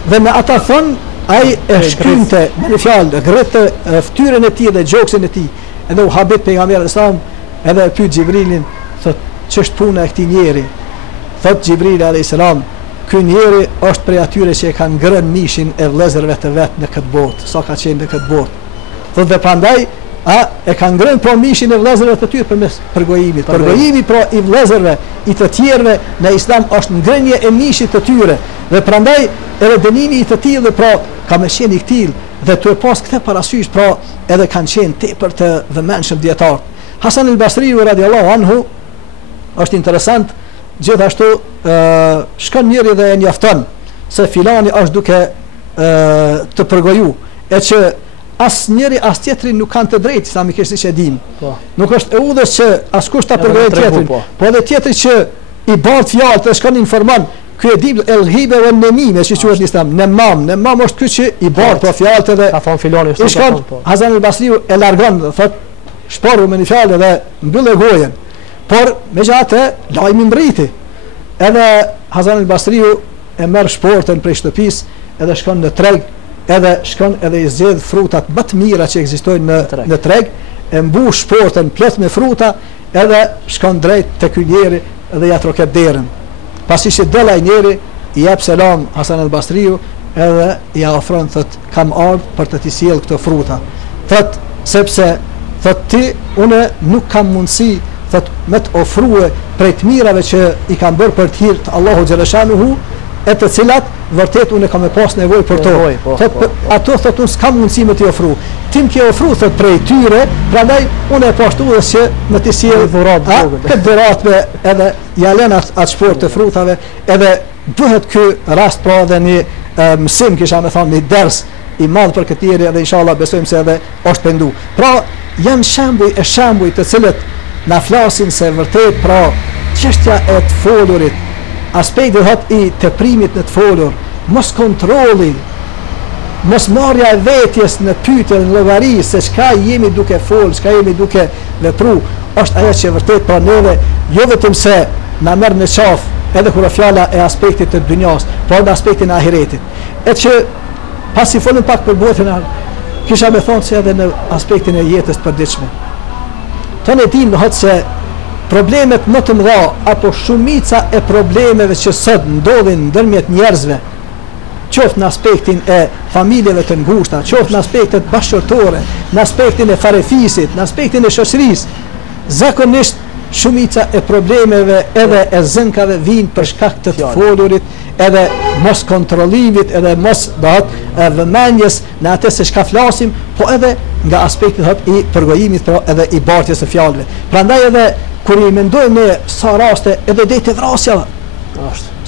dhe me ata thënë ai e shkrynte me një fjalë, grete fytyrën e tij dhe gjoksin e tij, edhe u habit pejgamberi alayhis salam, edhe e pyet Xhibrilin, thot ç'është puna e këtij njeri? Thot Xhibrili alayhis salam, ky njeri është prej atyre që e kanë ngrënë mishin e vëllezërve të vet në këtë botë, sa ka qenë në këtë botë. Thot dhe prandaj e kanë ngrënë po mishin e vëllezërve të tyre përmes përgojimit. Përgojimi pro i vëllezërve i të tjerëve në Islam është ngrënje e mishit të tyre. Dhe prandaj edhe dënimi i të tillë dhe pra ka më qenë i tillë dhe tu e pas këtë parasysh pra edhe kanë qenë tepër të vëmendshëm dietar. Hasan al-Basriu radiallahu anhu është interesant, gjithashtu shkon njëri dhe e njofton se filani është duke të përgoju, e që as njëri as tjetri nuk kanë të drejtë, sa mi kështë që e dim. Nuk është e udhës që askush ta përgojë tjetrin, po edhe tjetri që i bart fjalë të shkon informon, ky e dim el hibe ve nemime, që quhet në Islam, nemam është ky që i bart po fjalët edhe ka thon filani është shkon Hasan al-Basriu e largon, thot shporu me një fjalë dhe mbyllë gojen. Por megjithatë lajmi mbriti. Edhe Hasan al-Basriu e merr shportën prej shtëpisë edhe shkon në treg, edhe shkon edhe i zgjedh frutat më të mira që ekzistojnë në treg, e mbush shportën plot me fruta, edhe shkon drejt te ky njeri dhe ja troket derën. Pasi që del ai njeri, i jep selam Hasan al-Basriu edhe i ofron, thot kam ardhur për të t'i sjell këto fruta. Thot sepse thot ti unë nuk kam mundësi thot me të ofrue prej të mirave që i kam bërë për të hir të Allahu xhaleshanuhu, e të cilat vërtet unë kam e pas nevojë për to. Ato thot unë s'kam mundësi me t'i ofru. Ti më ke ofru thot prej tyre, prandaj unë e pashtu dhe që me t'i sjell dhurat këtë dhurat me edhe ja lën atë shport të frutave, edhe bëhet ky rast pra edhe një mësim, kisha me thonë një ders i madh për këtë njeri, edhe inshallah besojmë se edhe është pendu. Pra janë shembuj të cilët na flasin se vërtet pra çështja e të folurit, aspekti i teprimit në të folur, mos kontrolli, mos marrja e vetjes në pyetje, në llogari se çka jemi duke fol, çka jemi duke vepru, është ajo që vërtet pra neve jo vetëm se na merr në qafë edhe kur fjala e aspektit të dunjas, por në aspektin e ahiretit. E që pasi folën pak për botën, kisha me thonë se edhe në aspektin e jetës të përditshme. Tonë e dim në se problemet më të mëdha apo shumica e problemeve që sot ndodhin ndërmjet njerëzve, qoftë në aspektin e familjeve të ngushta, qoftë në aspektet bashkëtorë, në aspektin e farefisit, në aspektin e shoqërisë, zakonisht shumica e problemeve edhe e zënkave vinë për shkak të folurit, edhe mos kontrollimit, edhe mos vëmendjes në atë se çka flasim, po edhe nga aspekti i përgojimit, po edhe i bartjes së fjalëve. Prandaj edhe kur i mendojmë ne sa raste edhe deri te vrasja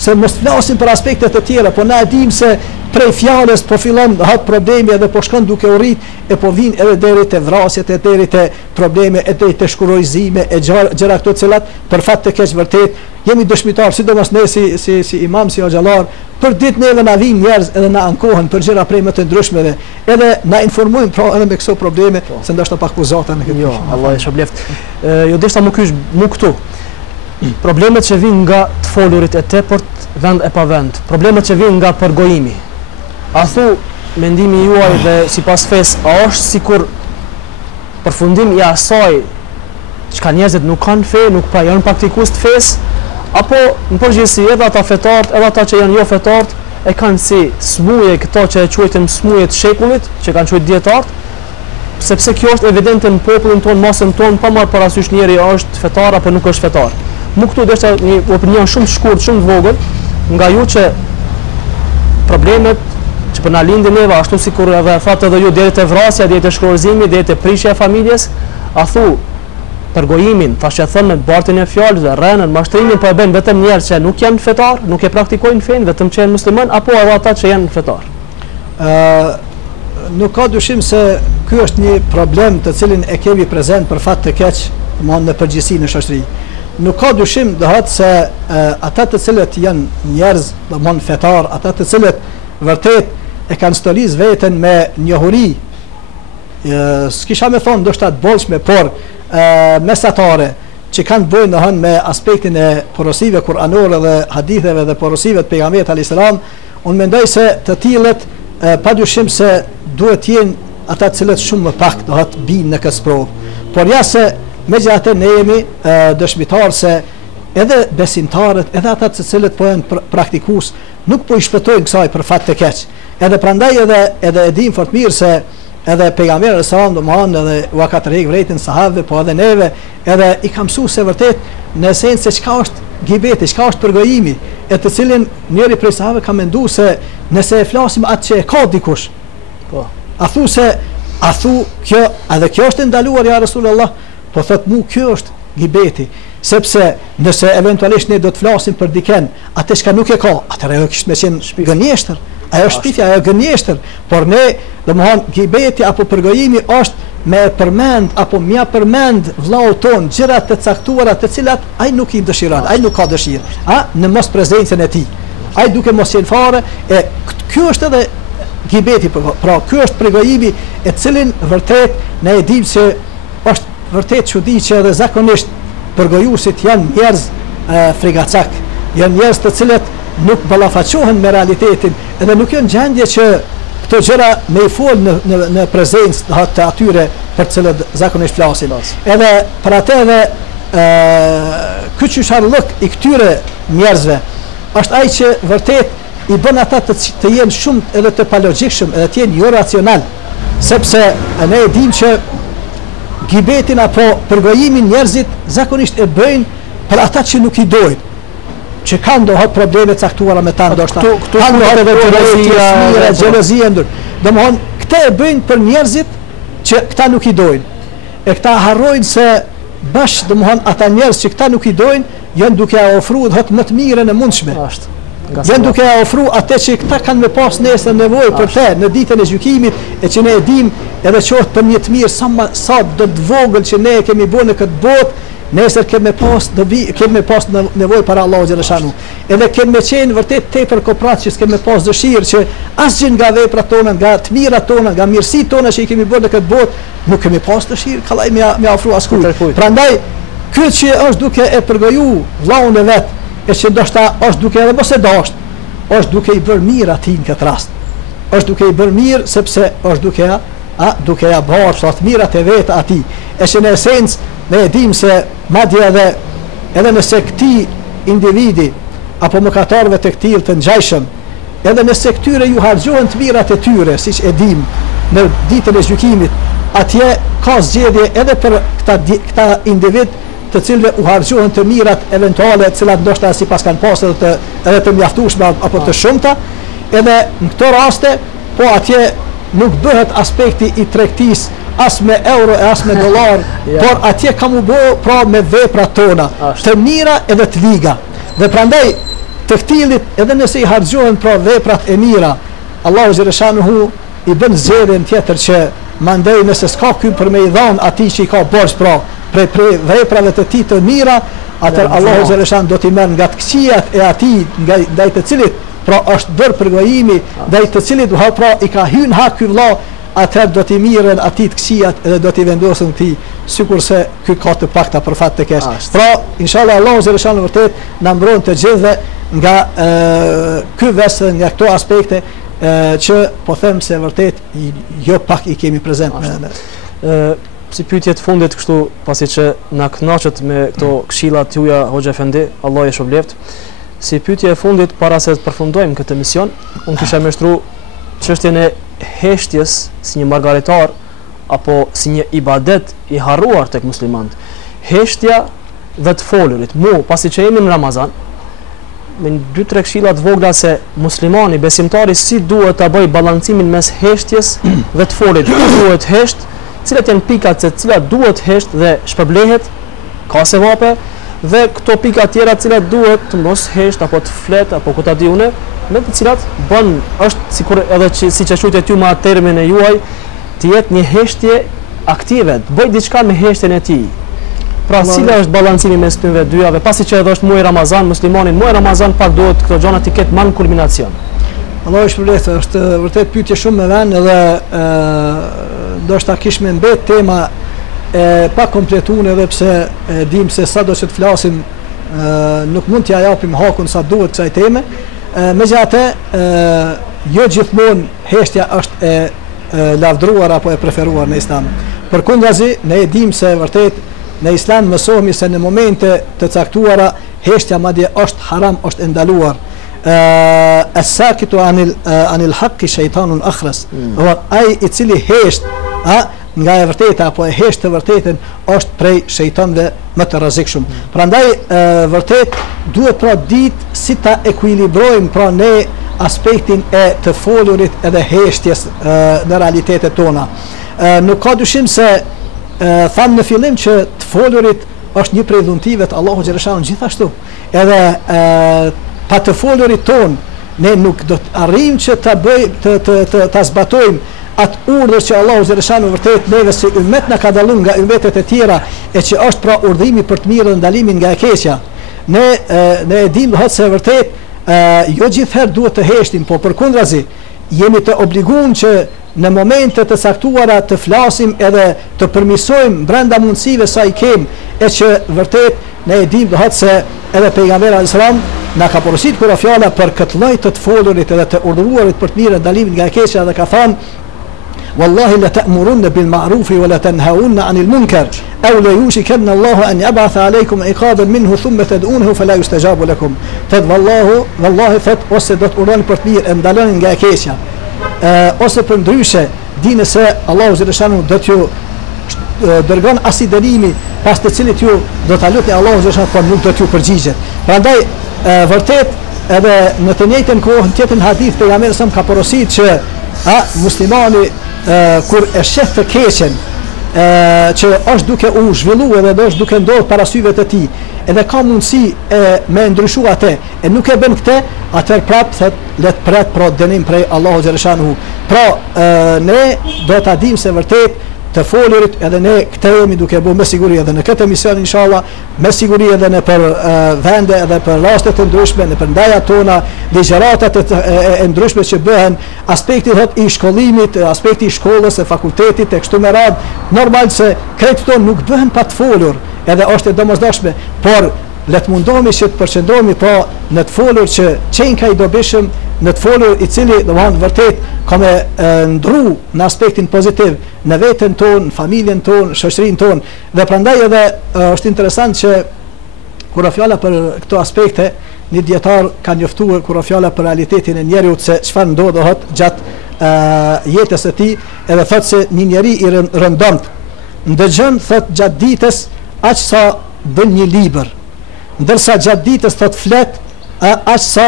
Se mos flasim për aspekte të tjera, po na e dim se prej fjalës po fillon hat problemi edhe po shkon duke u rrit e po vin edhe deri te vrasjet, e deri te probleme, e deri te shkurojzime e gjëra këto të cilat për fat të keq vërtet jemi dëshmitar, sidomos ne si imam, si xhallar, për ditë neve na vin njerëz edhe na ankohen për gjëra prej më të ndryshmeve, edhe na informojnë pra edhe me këto probleme, se ndoshta pak pozata në këtë. Jo, Allah e shpëleft. Jo deshta më kysh mu këtu. Problemet që vijnë nga të folurit e tepërt vend e pa vend, problemet që vijnë nga përgojimi. A thu mendimi juaj dhe sipas fesë, a është sikur përfundim i asaj çka njerëzit nuk kanë fe, nuk pa janë praktikues të fesë, apo në përgjithësi edhe ata fetarët, edhe ata që janë jo fetarët e kanë si smuje këto që e quajtën smuje të shekullit, që kanë quajtur dietarët, sepse kjo është evidente në popullin ton, masën ton, pa marrë parasysh njeri është fetar apo nuk është fetar. Mu këtu deshta një opinion shumë të shkurt, shumë të vogël, nga ju që problemet që për na lindin neve, ashtu sikur edhe thatë edhe ju deri te vrasja, deri te shkrorzimi, deri te prishja e familjes, a thu përgojimin, thashë thënë me bartin e fjalës dhe rrenën, mashtrimin po e bën vetëm njerëz që nuk janë fetar, nuk e praktikojnë fen, vetëm që janë musliman, apo edhe ata që janë fetar. Nuk ka dyshim se ky është një problem të cilin e kemi prezent për fat të keq, domthonë në përgjithësi në shoqëri. Nuk ka dyshim se ata të cilët janë njerëz, domthonë fetar, ata të cilët vërtet e kanë stolis veten me njohuri, s'kisha me thonë ndoshta të bollshme, por mesatare, që kanë bëjnë domthonë me aspektin e porosive kuranore dhe haditheve dhe porosive të pejgamberit alayhis salam, unë mendoj se të tillët padyshim se duhet të jenë ata të cilët shumë më pak do të binë në këtë provë. Por ja se megjithatë ne jemi dëshmitar se edhe besimtarët, edhe ata të cilët po janë praktikues, nuk po i shpëtojnë kësaj për fat të keq. Edhe prandaj edhe e dim fort mirë se edhe pejgamberi sallallahu alaihi wasallam edhe u ka tregë vërtetën sahabëve, po edhe neve, edhe i ka mësuar se vërtet në esencë se çka është gibeti, çka është përgojimi, e të cilin njëri prej sahabëve ka menduar se nëse e flasim atë që e ka dikush, po a thu kjo, edhe kjo është ndaluar ja Rasulullah, po thot mu kjo është gibeti, sepse nëse eventualisht ne do të flasim për diken, atë çka nuk e ka, atëherë ajo kishte më qenë gënjeshtër, ajo është shpifja, ajo gënjeshtër, por ne domthon gibeti apo përgojimi është me përmend apo mja përmend vllau ton gjëra të caktuara të cilat ai nuk i dëshiron, ai nuk ka dëshirë, në mos prezencën e tij. Ai duke mos qenë fare, e ky është edhe gibeti, pra ky është përgojimi e cilin vërtet ne e dim se është vërtet çudi që edhe zakonisht përgojuesit janë njerëz frigacak, janë njerëz të cilët nuk ballafaqohen me realitetin, edhe nuk janë gjendje që këto gjëra me i fol në prezencë të atyre për të cilët zakonisht flasin. Edhe për atë edhe ky çysharllëk i këtyre njerëzve është ai që vërtet i bën ata të jenë shumë edhe të palogjikshëm, edhe të jenë jo racional, sepse ne e dim që gibetin apo përgojimin njerëzit zakonisht e bëjnë për ata që nuk i dojnë, që kanë dohet probleme caktuara me ta ndoshta. Kanë dohet edhe xhelozia ndër. Domthon këta e bëjnë për njerëzit që këta nuk i dojnë. E këta harrojnë se bash domthon ata njerëz që këta nuk i dojnë janë duke ofruar dhët më të mirën e mundshme. Janë duke ofruar atë që këta kanë me pas nesër nevojë për të në ditën e gjykimit, e që ne e dim edhe qoft për një të mirë sa do të vogël që ne e kemi bërë në këtë botë, nesër kemi pas nevojë para Allahut xhaleshanu. Edhe kemi qenë vërtet tepër koprat që s'kemë pas dëshirë që asgjë nga veprat tona, nga të mirat tona, nga mirësitë tona që i kemi bërë në këtë botë, nuk kemi pas dëshirë kallaj me ofru askujt. Prandaj ky që është duke e përgoju vllaun e vet, e që ndoshta është duke edhe mos e dashur, është duke i bërë mirë atij në këtë rast. Është duke i bërë mirë sepse është duke ja bërë thot mirat e vet atij. E që në esencë ne e dim se madje edhe nëse këtij individi apo mëkatarëve të këtij të ngjajshëm, edhe nëse këtyre ju harxhohen të mirat e tyre, siç e dim në ditën e gjykimit, atje ka zgjedhje edhe për këta individ të cilëve u harxhohen të mirat eventuale, të cilat ndoshta sipas kanë pasur edhe të mjaftueshme apo të shumta, edhe në këto raste, po atje nuk bëhet aspekti i tregtisë as me euro e as me dollar, por atje kam u bë pra me veprat tona, të mira edhe të liga. Dhe prandaj të këtilit, edhe nëse i harxhohen pra veprat e mira, Allahu xhaleshanuhu i bën zgjedhjen tjetër që mandej nëse s'ka ky për me i dhon atij që i ka borx pra prej veprave të tij të mira, atëherë Allahu xhaleshan do t'i merr nga të këqijat e atij, ndaj të cilit pra është bërë përgojimi, ndaj të cilit pra i ka hyrë hak ky vëlla, atëherë do t'i mirën atij të këqijat edhe do t'i vendosen ti, sikurse ky ka të pakta për fat të keq. Pra inshallah Allahu xhaleshan vërtet na mbron të gjithëve nga ky vesë, nga këto aspekte që po them se vërtet jo pak i kemi prezent me si pyetje të fundit kështu, pasi që na kënaqet me këto këshilla tuaja Hoxha Efendi, Allah e shpëleft. Si pyetje e fundit para se të përfundojmë këtë emision, unë kisha mbështruar çështjen e heshtjes si një margaritar apo si një ibadet i harruar tek muslimanët. Heshtja dhe të folurit. Pasi që jemi në Ramazan, me 2-3 këshilla të vogla se muslimani, besimtari si duhet ta bëj ballancimin mes heshtjes dhe të folurit. Duhet hesht, cilat janë pikat se cilat duhet hesht dhe shpërblehet, ka sevape, dhe këto pika tjera cilat duhet të mos hesht apo të flet apo ku ta di unë, me të cilat bën është sikur edhe që siç e quajtë ty me termin e juaj, të jetë një heshtje aktive, të bëj diçka me heshtjen e tij. Pra cila është ballancimi mes këtyre dyave, pasi që edhe është muaj Ramazan, muslimanin muaj Ramazan pak duhet këto gjëra të ketë më kulminacion. Allah është shpëlef, është vërtet pyetje shumë me vend edhe ndoshta kish me mbet tema pa kompletuar edhe pse dim se sado që të flasim nuk mund t'ja japim hakun sa duhet kësaj teme. Megjithatë jo gjithmonë heshtja është e lavdruar apo e preferuar në Islam. Përkundazi ne e dim se vërtet në Islam mësohemi se në momente të caktuara heshtja madje është haram, është ndaluar. As-sakitu anil haqqi shaytanun akhras. Ai i cili hesht, nga e vërteta apo e hesht të vërtetën është prej shejtanëve më të rrezikshëm. Prandaj vërtet duhet pra ditë si ta ekuilibrojmë pra ne aspektin e të folurit edhe heshtjes në realitetet tona. Nuk ka dyshim se thamë në fillim që të folurit është një prej dhuntive të Allahu xhaleshaun gjithashtu. Edhe pa të folurit ton ne nuk do të arrijmë që ta zbatojmë atë urdhër që Allahu xhaleshaun vërtet neve si ummet na ka dalluar nga ummetet e tjera, e që është pra urdhimi për të mirën dhe ndalimin nga e keqja. Ne e dim se vërtet jo gjithherë duhet të heshtim, po përkundrazi jemi të obliguar që në momente të caktuara të flasim edhe të përmirësojmë brenda mundësive sa i kem, e që vërtet ne e dim se edhe pejgamberi alayhis salam na ka porositur kur fjala për këtë lloj të folurit edhe të urdhëruarit për të mirën dhe ndalimin nga e keqja, dhe ka thënë wallahi la ta'muruna bil ma'ruf wa la tanhauna 'anil munkar aw la yushikanna Allahu an yab'atha 'alaykum iqaban minhu thumma tad'unahu fala yustajabu lakum. Fad wallahi fat ose do të urdhoni për të mirë, ndaloni nga e keqja, ose për ndryshe dini se Allahu xhaleshanu do t'ju dërgon as i dënimi pas të cilit ju do ta lutni Allahu xhaleshanu, por nuk do t'ju përgjigjet. Prandaj vërtet edhe në të njëjtën kohë tjetër në hadith pejgamberi sa ka porositur që muslimani kur e sheh të keqen që është duke u zhvilluar edhe është duke ndodhur para syve të tij, edhe ka mundësi me ndryshu atë, e nuk e bën këtë, atëherë prap thot let pret pro dënim prej Allahu xhaleshanuhu. Pra ne do ta dim se vërtet të folurit edhe ne këtë jemi duke bu me siguri edhe në këtë emision inshallah, me siguri edhe në për vende edhe për raste të ndryshme, në për ndajat tona, ligjëratat e ndryshme që bëhen, aspekti i shkollimit, aspekti i shkollës, e fakultetit, e kështu me radhë, normal se krejt këto nuk bëhen pa të folur, edhe është e domosdoshme, por le të mundohemi që të përqendrohemi pa në të folur që qenë ka i dobishëm, në të folur i cili domethënë vërtet ka me ndru në aspektin pozitiv në veten tonë, në familjen tonë, shoqërinë tonë. Dhe prandaj edhe është interesant që kur fjala për këto aspekte, një dietar ka njoftuar kur fjala për realitetin e njeriu se çfarë ndodhet gjatë jetës së tij, edhe thotë se një njeri i rëndomt ndëgjon thot gjatë ditës aq sa bën një libër, ndërsa gjatë ditës thot flet aq sa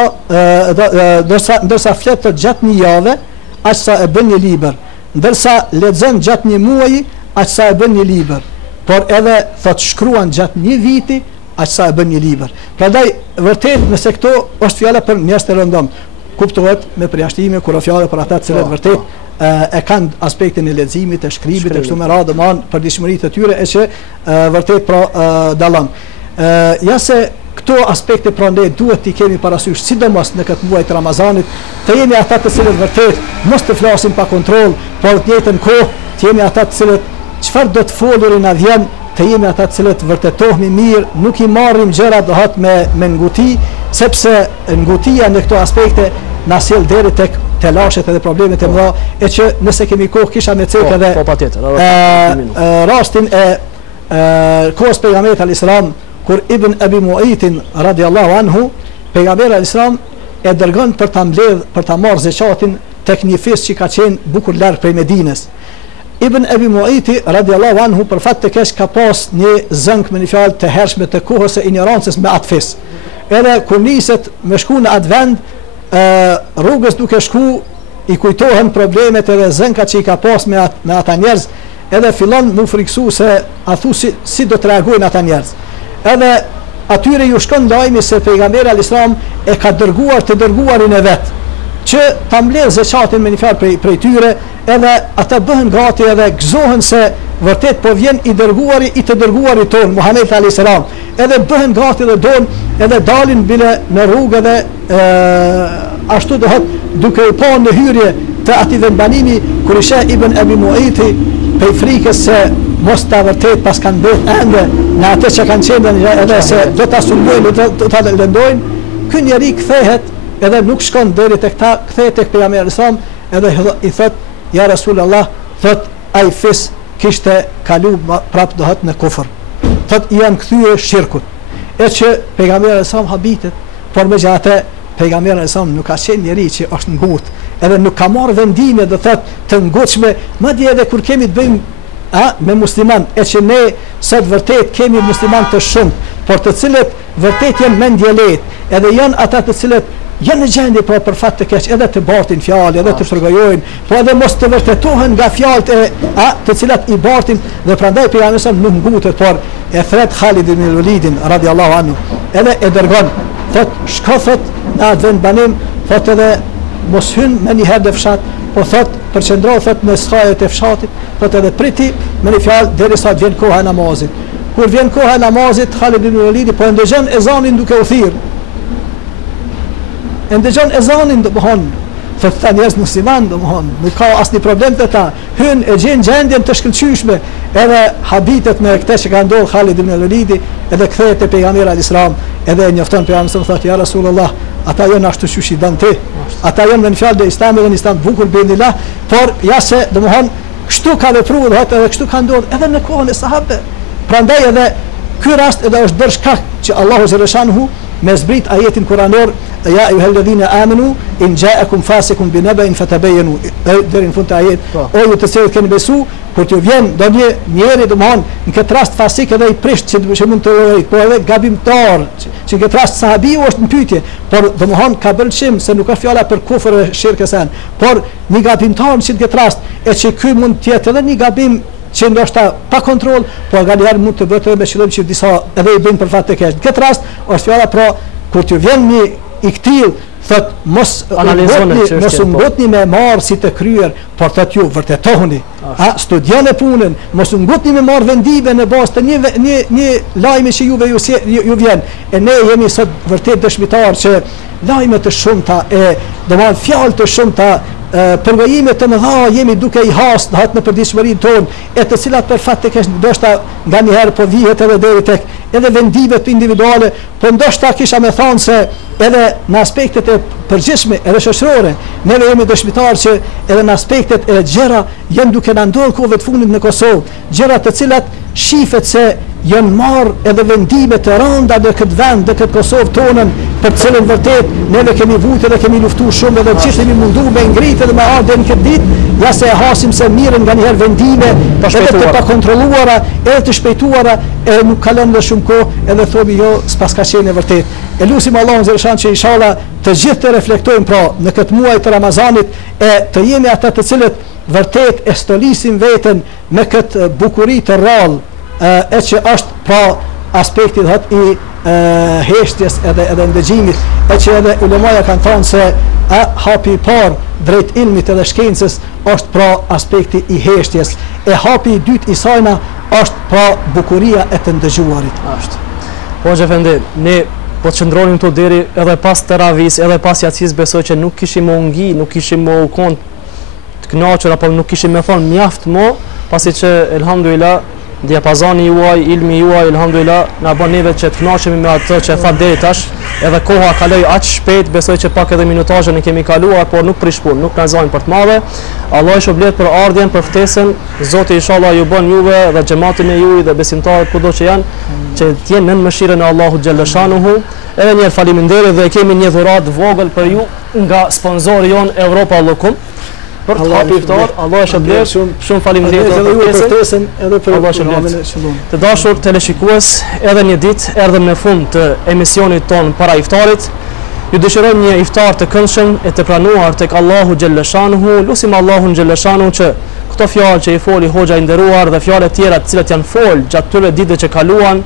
ndërsa flet thot gjatë një jave aq sa e bën një libër, ndërsa lexon gjatë një muaji aq sa e bën një libër, por edhe thot shkruan gjatë një viti aq sa e bën një libër. Prandaj vërtet nëse këto është fjala për njerëz të rëndom, kuptohet me përjashtime kur është fjala për ata të cilët vërtet e kanë aspektin e leximit, të shkribit, e kështu me radhë, domthonë për dishmëritë të tyre e që vërtet dallon. Ja se këto aspekte prandaj duhet t'i kemi parasysh, sidomos në këtë muaj të Ramazanit, të jemi ata të cilët vërtet mos të flasim pa kontroll, por të njëjtën kohë të jemi ata të cilët çfarë do të folurin na vjen, të jemi ata të cilët vërtetohemi mirë, nuk i marrim gjërat dohat me nguti, sepse ngutia në këto aspekte na sjell deri tek telashet edhe problemet e mëdha, e që nëse kemi kohë kisha me cek edhe rastin e kohës pejgamberit alayhis salam, kur Ibn Abi Mu'aytin radiallahu anhu, pejgamberi alayhis salam e dërgon për ta mbledh, për ta marrë zekatin tek një fis që ka qenë bukur larg prej Medinës. Ibn Abi Mu'ayti radiallahu anhu për fat të keq ka pas një zënk me një fjalë të hershme të kohës së ignorancës me atë fis. Edhe kur niset me shku në atë vend, rrugës duke shku i kujtohen problemet edhe zënkat që i ka pas me ata njerëz, edhe fillon mu friksu se a thu si do të reagojnë ata njerëz. Edhe atyre ju shkon lajmi se pejgamberi alayhis salam e ka dërguar të dërguarin e vet që ta mbledh zekatin me një fjalë prej tyre, edhe ata bëhen gati edhe gëzohen se vërtet po vjen i të dërguarit ton Muhamedi alayhis salam, edhe bëhen gati dhe edhe dalin bile në rrugë dhe ashtu duke u pa në hyrje të atij vendbanimi, kur isha Ibn Abi Mu'ayti prej frikës se mos ta vërtet pas kanë bërë ende në atë që kanë qenë edhe se do ta sulmojnë, do ta lëndojnë, ky njeri kthehet edhe nuk shkon deri tek ta, kthehet tek pejgamberi sa edhe i thot ja Rasulullah, thot ai fis kishte kalu prap dohet në kufër, thot janë kthyer shirkut, e që pejgamberi sa habitet, por megjithatë pejgamberi sa nuk ka qenë njeri që është ngutë, edhe nuk ka marrë vendime do thot të ngutshme, madje edhe kur kemi të bëjmë me musliman, e që ne sot vërtet kemi musliman të shumë, por të cilët vërtet janë mendje lehtë, edhe janë ata të cilët janë në gjendje për fat të keq edhe të bartin fjalë, edhe të shtrëgojojnë, po edhe mos të vërtetohen nga fjalët të cilat i bartin, dhe prandaj pejgamberi nuk ngutet, por e thret Khalid ibn Walidin radiallahu anhu, edhe e dërgon, thot shko thot në atë vend banim, thot edhe mos hyn me një herë në fshat, po thot përqendro thot në skajet e fshatit, thot edhe priti me një fjalë derisa të vjen koha e namazit. Kur vjen koha e namazit, Khalid ibn Walidi po ndëgjon ezanin duke u thirr. Ndëgjon ezanin domthon, thot ta njerëz musliman domthon, nuk ka asnjë problem te ta. Hyn e gjen gjendjen të shkëlqyeshme, edhe habitet me këtë që ka ndodhur Khalid ibn Walidi, edhe kthehet te pejgamberi alayhis salam, edhe e njofton pejgamberin, thotë ja Rasulullah, ata janë ashtu siç i dan ti. Ata janë në fjalë të Islamit, në Islam bukur bindillah, por ja se domthon kështu ka vepruar edhe kështu ka ndodhur edhe në kohën e sahabëve. Prandaj edhe ky rast edhe është bërë shkak që Allahu xhaleshanhu me zbrit ajetin kuranor, ja ayyuhalladhina amanu in ja'akum fasiqun binaba'in fatabayyanu, deri në fund të ajet, o ju të cilët keni besu, kur t'ju vjen ndonjë njeri domthon në këtë rast fasik edhe i prisht që mund të llojit, por edhe gabimtar, që në këtë rast sahabiu është në pyetje, por domthon ka bërë çim se nuk ka fjala për kufër e shirkësan, por një gabimtar në këtë rast, e që ky mund të jetë edhe një gabim që ndoshta pa kontroll, po nganjëherë mund të bëhet me qëllim që disa edhe i bëjnë për fat të keq. Në këtë rast është fjala pra kur t'ju vjen një i ktill, thot mos ngutni me marr si të kryer, por thot ju vërtetohuni, studioni punën, mos ngutni me marr vendime në bazë të një lajmi që ju vjen. E ne jemi sot vërtet dëshmitar që lajme të shumta domethënë fjalë të shumta përvojime të mëdha jemi duke i has në përditshmërinë tonë, e të cilat për fat të keq ndoshta nganjëherë po vihet edhe deri tek edhe vendimet individuale, po ndoshta kisha më thënë se edhe në aspektet e përgjithshme edhe shoqërore, ne jemi dëshmitar që edhe në aspektet e gjëra janë duke na ndodhur kohëve të fundit në Kosovë, gjëra të cilat shifet se janë marrë edhe vendime të rënda në këtë vend, në këtë Kosovë tonën, për të cilën vërtet neve kemi vuajtur dhe kemi luftuar shumë, edhe gjithë kemi munduar me ngritë dhe me ardhen në këtë ditë, ja se e hasim se mirën nganjëherë vendime edhe të pakontrolluara, edhe të shpejtuara, e nuk kalon më shumë kohë, edhe thomi jo, s'pas ka qenë vërtet. E lutim Allahun xhaleshan që inshallah të gjithë të reflektojmë pra në këtë muaj të Ramazanit, e të jemi ata të cilët vërtet e stolisim veten me këtë bukuri të rrallë, e që është pra aspekti i heshtjes edhe ndëgjimit, e që edhe ulemaja kanë thënë se hapi i parë drejt ilmit edhe shkencës është pra aspekti i heshtjes, e hapi i dytë i sajna është pra bukuria e të ndëgjuarit. Ashtë. Hoxha Efendi, ne po të qëndronim të deri edhe pas teravis, edhe pas jacis, besoj që nuk kishim më ungi, nuk kishim më u kont të knaqër, apo nuk kishim me thonë mjaft më, pasi që elhamdulillah diapazani juaj, ilmi juaj, elhamdulillah, na bën neve që të kënaqemi me atë që tha deri tash, edhe koha kaloi aq shpejt, besoj që pak edhe minutazhe ne kemi kaluar, por nuk prish punë, nuk na zajnë për të madhe. Allah i shpërblet për ardhjen, për ftesën. Zoti inshallah ju bën juve dhe xhamatin e juaj dhe besimtarët kudo që janë, që të jenë në mëshirën e Allahut xhalla shanuhu. Edhe një faleminderit dhe kemi një dhuratë vogël për ju nga sponzori jon Europa Lokum. Për të hapi iftar, Allah e shërblet, shumë faleminderit për ftesën, edhe për Allah shërblet. Të dashur teleshikues, edhe një ditë erdhëm në fund të emisionit ton para iftarit. Ju dëshirojmë një iftar të këndshëm e të pranuar tek Allahu xhalla shanuhu. Lutim Allahun xhalla shanuhu që këto fjalë që i foli hoxha i nderuar dhe fjalët e tjera të cilat janë fol gjatë këtyre ditëve që kaluan,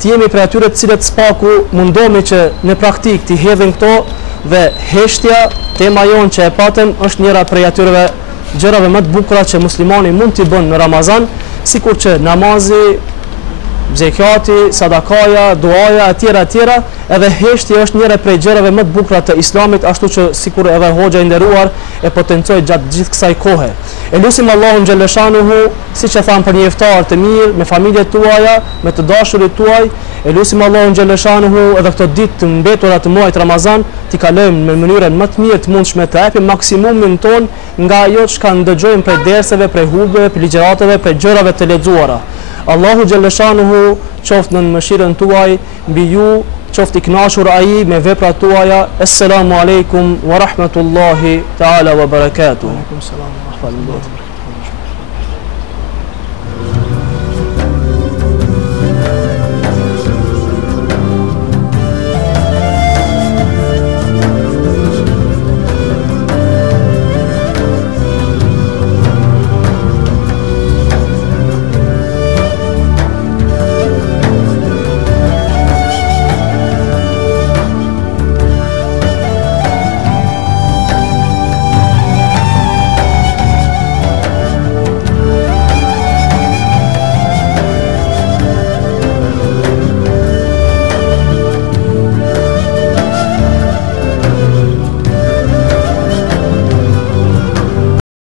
të jemi prej atyre të cilët spaku mundohemi që në praktik të hedhim këto. Dhe heshtja, tema jonë që e patëm, është njëra prej atyre gjërave më të bukura që muslimani mund t'i bën në Ramazan, sikur që namazi, zekati, sadakaja, duaja, etjera, edhe heshtja është njëra prej gjërave më të bukura të Islamit, ashtu që sikur edhe hoxha i nderuar e potencoi gjatë gjithë kësaj kohe. E lutim Allahun xhalla shanuhu, siç e tham, për një iftar të mirë me familjet tuaja, me të dashurit tuaj. E lutim Allahun xhalla shanuhu edhe këto ditë të mbetura të muajit Ramazan t'i kalojmë në mënyrën më të mirë të mundshme, të japim maksimumin ton nga ajo që ndëgjojmë prej derseve, prej hubeve, prej ligjëratave, prej gjërave të lexuara. Allahu xhalla shanuhu qoftë në mëshirën tuaj mbi ju, qoftë i kënaqur ai me veprat tuaja. Assalamu alaikum wa rahmatullahi ta'ala wa barakatuh. Aleikum salam wa rahmatullahi wa barakatuh.